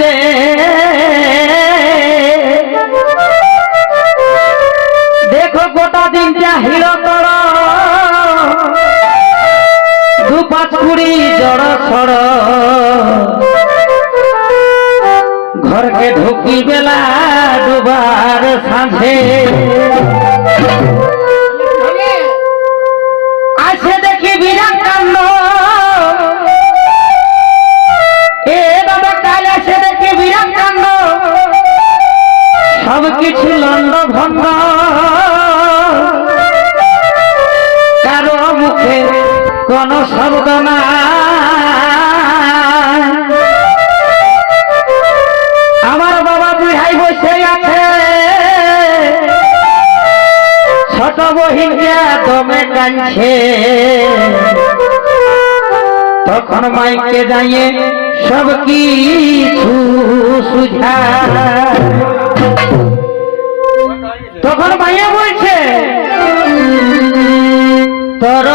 কাজে দেখো গোটা দিনটা হিরো তর দু পাঁচ কুড়ি জড় সর ঘরকে ঢুকি বেলা দুবার সাঁঝে। কিছু কারও মুখে কোন শব্দ না আমার বাবা বুঝাই বসে আছে। ছোট বহিনিয়া দমে কাঁদছে তখন মাইকে যাইয়ে সব কিছু সুঝা। তোর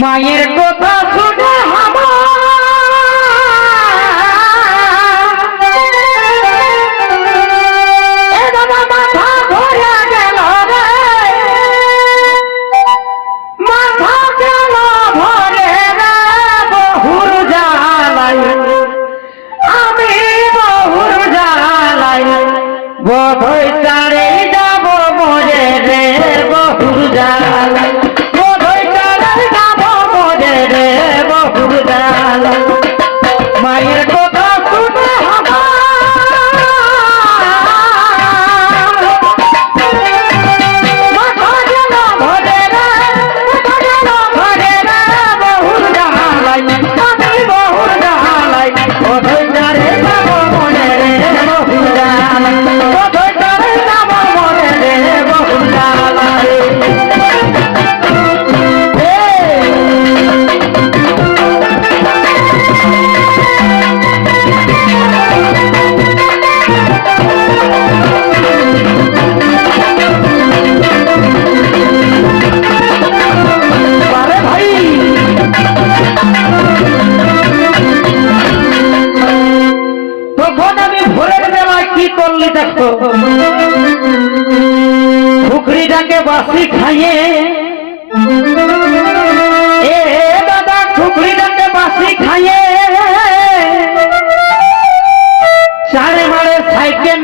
মায়ের কথা শুনে মাথা ধরে গেল মাথা গেল ভরে বহুর জ্বালাই। আমি বহুর জ্বালাই। বোধই তারে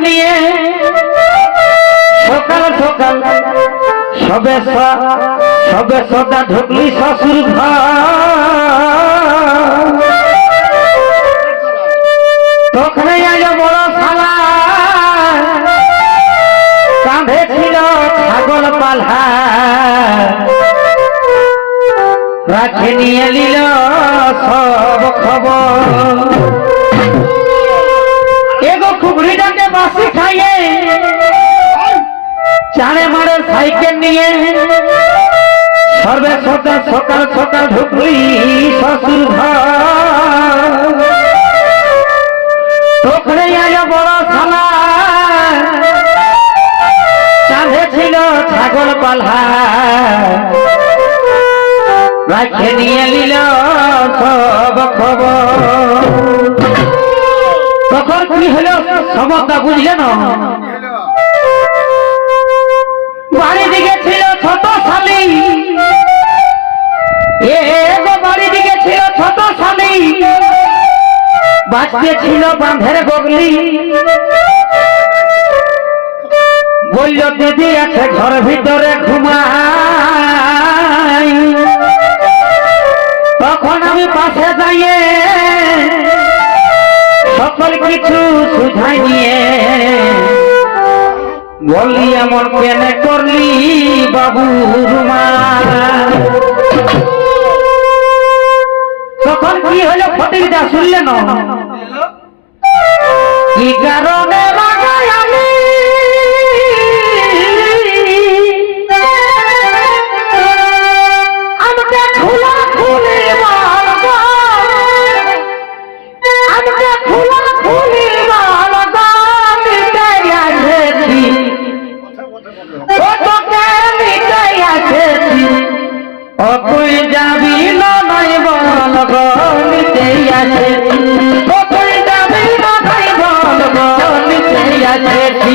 নিয়ে সকাল সকাল সবে সবে সদা ঢুকলি শ্বশুর ঘর। তখন আজ বড় শালা কাঁধে ছিল ছাগল পালহা। রাখে নিয়ে নিল সব খবর। খুবড়িটাকে বাসি খাইয়ে চারে মারে সাইকেল নিয়ে সর্বে সকাল সকাল সকাল ঢুকলি শ্বশুর ঘরে। আজ বড় খালা কাঁধে ছিল ছাগল পাল্হা। রাখে নিয়ে নিল সব খবর। কি হলো সমস্যা বুঝলে না? বাড়ি দিকে ছিল ছোট শালি বাড়ি দিকে ছিল ছোট শালি বাঁচতে ছিল বাঁধের গগলি বলল, দিদি আছে ঘর ভিতরে ঘুমাই। তখন আমি পাশে দাঁড়িয়ে সকল কিছু সুঝাই নিয়ে। বললি এমন কেন করলি বাবু তখন কি হলো ফটিকটা শুনলে না? কি কারণে আমি? খোলা খুলি আমাকে খুলি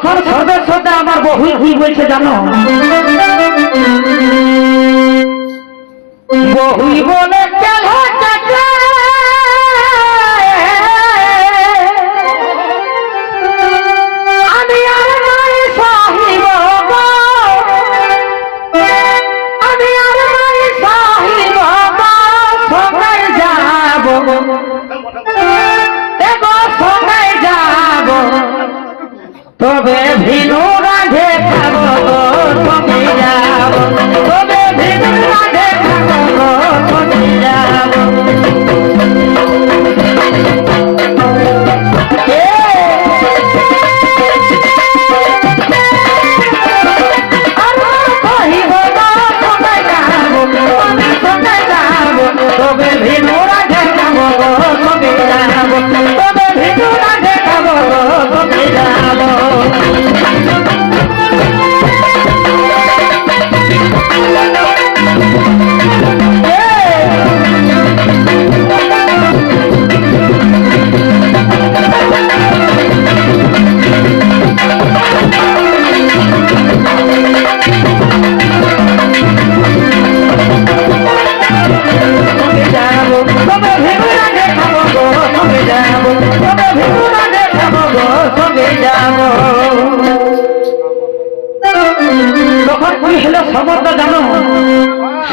তখন সদস্যটা আমার বহু কি বলছে জানো? বহুই বলে গেল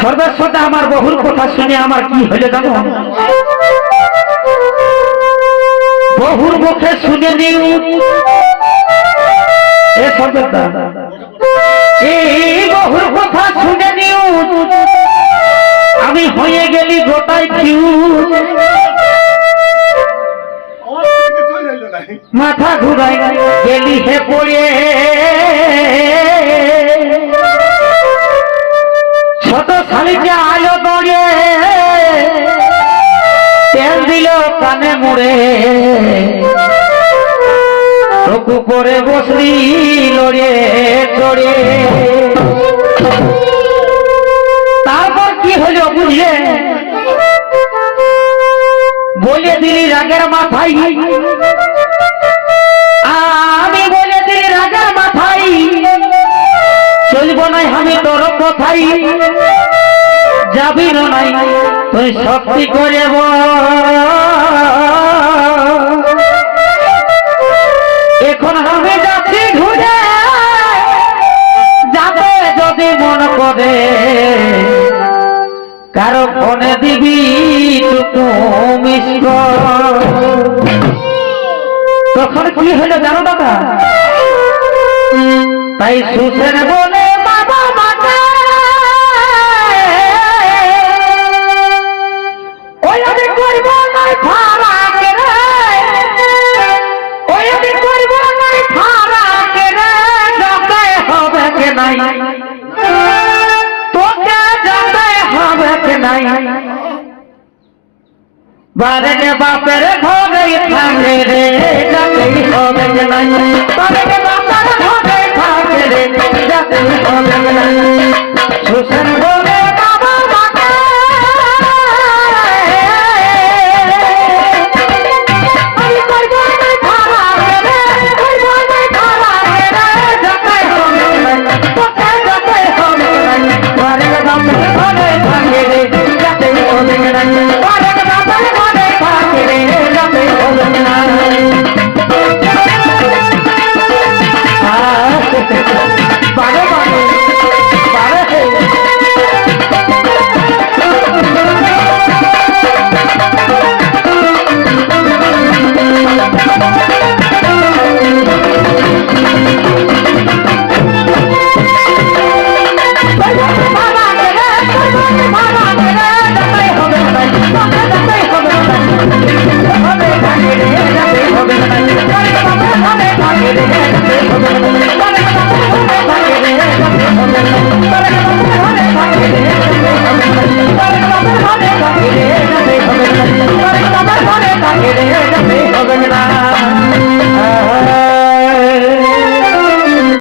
সর্বস্বতা আমার বহুর কথা শুনে আমার কি হলো জানো? বহুর মুখে শুনে বহুর কথা শুনে নিউ আমি হয়ে গেলি গোটাই কিউ মাথা ঘুরাই গেলি হে পড়ে। আলো দড়ে তেল দিল কানে মুড়ে। টুকু করে বসলি লড়ে চড়ে। তারপর কি হলো বুঝলে? বলে দিলি রাগের মাথায়। আমি বলে দিই রাগের মাথায়। চলব নাই আমি তোর কথাই যাবি নাই? তুই শক্তি করে এখন আমি যাচ্ছি ঘুরে। যাবে যদি মন করে কারও ফোনে দিবি মিস তখন কি হলো জানো দাদা? তাই সুসেন বলে बारे बाप रे हो गई थाने रे, जाती हो गई नहीं। बारे बाप रे हो गई थाने रे, जाती हो गई नहीं।